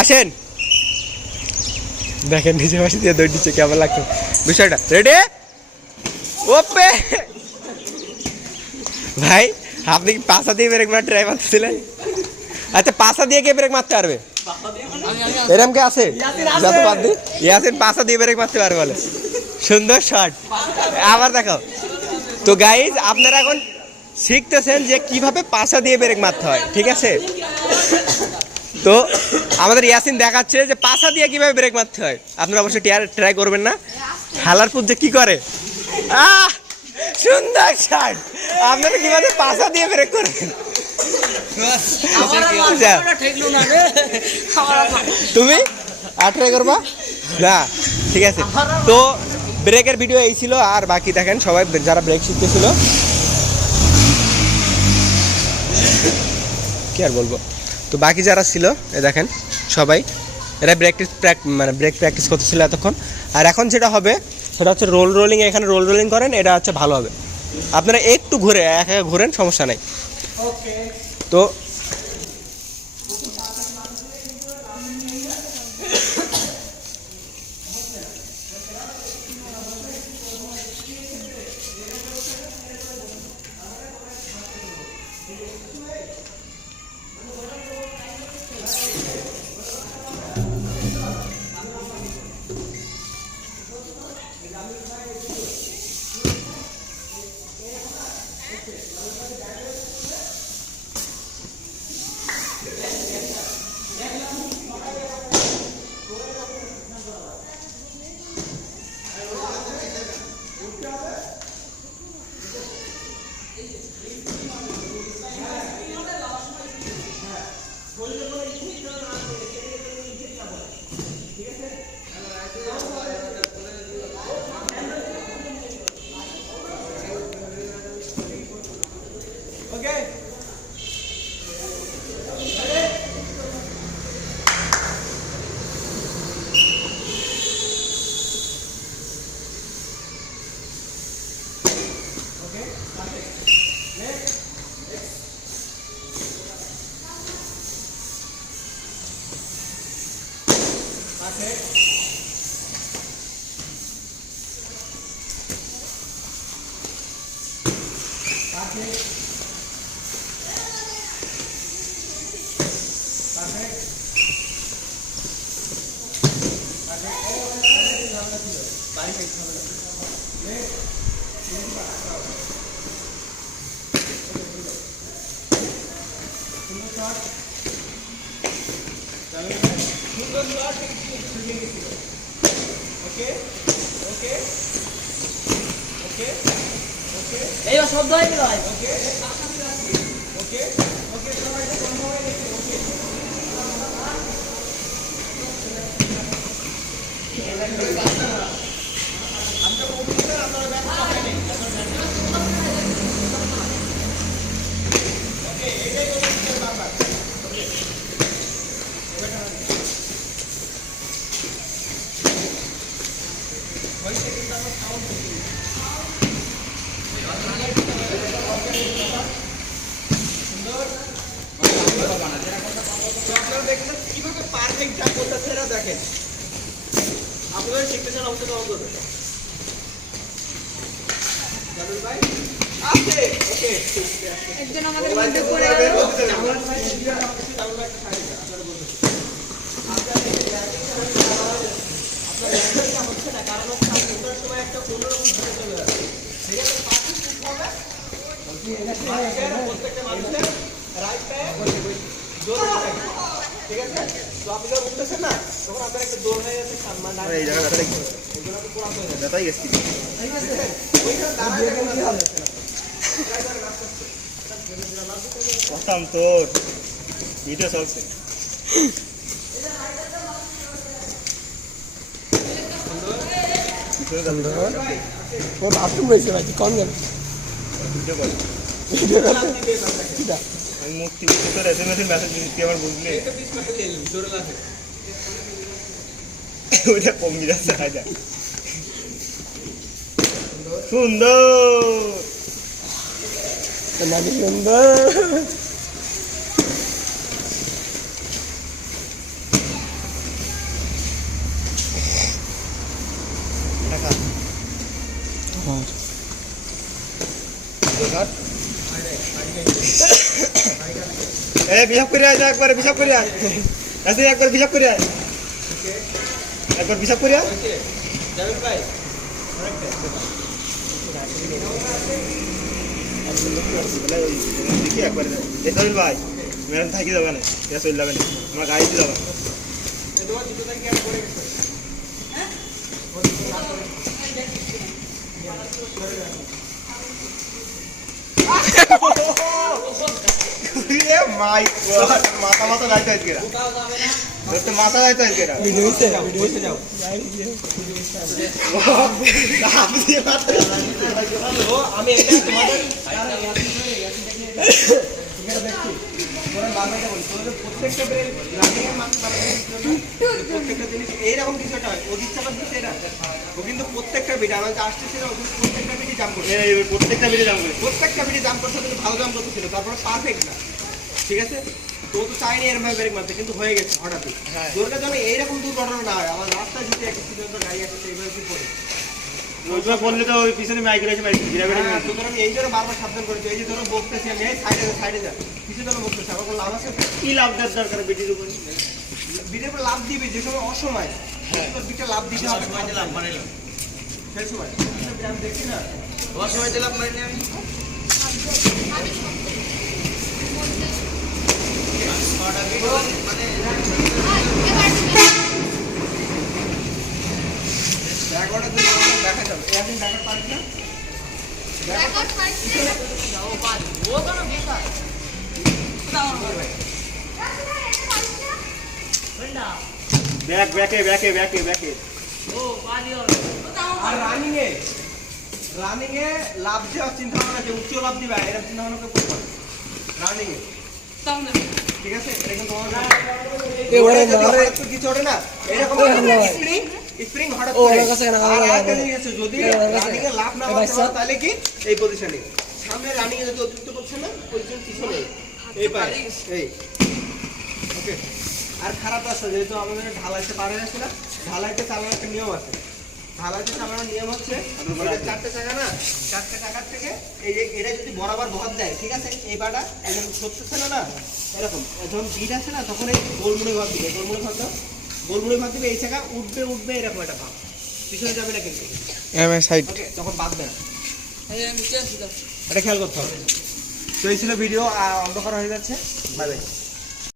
আসেন। দেখেন নিজে পাশে দিয়ে দৌড় দিচ্ছে, কেমন লাগতো বিষয়টা রেডি ওপে! ভাই, আপনি কি পাশা দিয়ে ব্রেক মার ট্রাই মারতেছিলেন? আচ্ছা পাশা দিয়ে কে ব্রেক মারতে পারবে? এরম কে আছে? যত বাদ দি ইয়াসিন পাশা দিয়ে ব্রেক মারতে পারবে বলে। সুন্দর শট আবার দেখো তো গাইজ আপনারা এখন শিখতেছেন যে কীভাবে পাশা দিয়ে ব্রেক মারতে হয়, ঠিক আছে? তো আমাদের ইয়াসিন দেখাচ্ছে যে পাশা দিয়ে কীভাবে ব্রেক মারতে হয়। আপনারা অবশ্যই ট্রাই করবেন না। খেলার পর যে কি করে? আহ! সুন্দর শট আপনারা কীভাবে পাশা দিয়ে ব্রেক করবেন তুমি? আর ট্রাই করবা? না, ঠিক আছে। তো ব্রেকের ভিডিও এই ছিল, আর বাকি দেখেন সবাই যারা ব্রেক শিখতেছিল। কি আর বলব? তো বাকি যারা ছিল এ দেখেন সবাই এরা ব্রেকটিস প্র্যাক মানে ব্রেক প্র্যাকটিস করতেছিল এতক্ষণ। আর এখন যেটা হবে সেটা হচ্ছে রোল রোলিং এখানে রোল রোলিং করেন এটা হচ্ছে ভালো হবে। আপনারা একটু ঘুরে এক এক ঘুরেন সমস্যা নেই। তো এইবার শব্দ হয়ে গেল ভাই আপনারা পারফেক্ট যা করতেছে এরা দেখেন আপনারা শিখতে চান অবশ্যই কমেন্ট করবেন একজন আমাদের মধ্যে পড়ে গেল না। ঠিক ঠিক প্রত্যেকটা মানুষের। ঠিক আছে? তো আপনি যখন উঠতেছেন না, তখন আপনার একটা দোল হয়ে যাচ্ছে সামনে, ডান- এগুলো আপনি পুরো হয়ে যাচ্ছে। ঠিক আছে? ওইখানে দাঁড়ায় কি হবে? কথাম তোর ভিডিও চলছে ও বাথরুম রয়েছে ভাই কম যাবে ভিডিও কল আমি মুক্তি তোর এস এম এস মেসেজ দিচ্ছি আমার বুঝলি কমে সুন্দর। সুন্দর। এ বিশাপ করে আয় একবার, বিশাপ করে আয়। আসি একবার বিশাপ করে আয়। একবার বিশাপ করে দেখি একবার। এ ভাই, ম্যাডাম থাকি যাবে না এটা চলে যাবে না, আমার গাড়িতে যাবে মাই মাথা মাথা যাইতে আজকে তোর তো মাথা যাইতে আজকে আমি প্রত্যেকটা প্রত্যেকটা জিনিস এইরকম কিছু একটা হয়। ওদিক দিচ্ছে এটা ও কিন্তু প্রত্যেকটা বিট আমার যে আসতেছে না ও কিন্তু প্রত্যেকটা বিটই জাম্প করছে। প্রত্যেকটা করছে কিন্তু ভালো জাম্প করতেছিল তারপরে পারফেক্ট না। ঠিক আছে? তো তো চাইনি এরম ভাবে ব্রেক মারতে কিন্তু হয়ে গেছে হঠাৎই। হ্যাঁ। দুর্গা যেন এইরকম দুর্ঘটনা না হয়। আমার রাস্তায় যদি একটা সিদ্ধান্ত গাড়ি কি পড়ে ওইগুলো বললে তো ওই পিছনে মাইক রয়েছে মাইক ঘিরে হ্যাঁ, সুতরাং এই জন্য বারবার সাবধান করেছি। এই যে ধরো বকতেছি আমি এই সাইডে সাইডে যা। কিছু জন্য বকতেছি আমার কোনো লাভ আছে? কি লাভ দেওয়ার দরকার বেটির উপর? বিটের উপর লাভ দিবে যে সময় অসময়। বিটে লাভ দিতে হবে। লাভ মানে সেই সময়। আমি দেখছি না। সময় দিলাম মানে আমি এগারোটা দিন আমাদের দেখা যাবে এখন দেখার পারিস না ব্যাক ব্যাকে ব্যাকে ব্যাকে ব্যাকে আর রানিং এ রানিং এ লাভ দেওয়ার চিন্তা ভাবনা যে উচ্চ লাভ দিবা এরকম চিন্তা ভাবনা করে করবে রানিং এ? ঠিক আছে? কিন্তু তোমার ওরে যদি হঠাৎ কিছু ওঠে না এরকম স্প্রিং স্প্রিং হঠাৎ করে আর জিনিস আছে যদি রানিং এ লাভ না পারো তাহলে কি? এই পজিশনে সামনে রানিং এ যদি অতিরিক্ত করছে না পজিশন পিছনে এই পারে এই। ওকে আর খারাপ আছে যেহেতু আমাদের ঢালাইতে পারে না ঢালাইতে চালানোর একটা নিয়ম আছে। চালানোর নিয়ম হচ্ছে এটা চারটে চাকা না চারটে চাকার থেকে এই যে এটা যদি বরাবর ভর দেয় ঠিক আছে? এই পাটা একদম না? এরকম। যখন বিট আসে না তখন এই গোলমুড়ে ভাব দিবে। গোলমুড়ে ভাব দাও গোলমুড়ে ভাব দিবে এই চাকা উঠবে উঠবে এরকম একটা ভাব। পিছনে যাবে না কিন্তু। সাইড। ওকে তখন বাঁধবে না। এটা খেয়াল করতে হবে। তো এই ছিল ভিডিও অন্ধকার হয়ে যাচ্ছে। Bye bye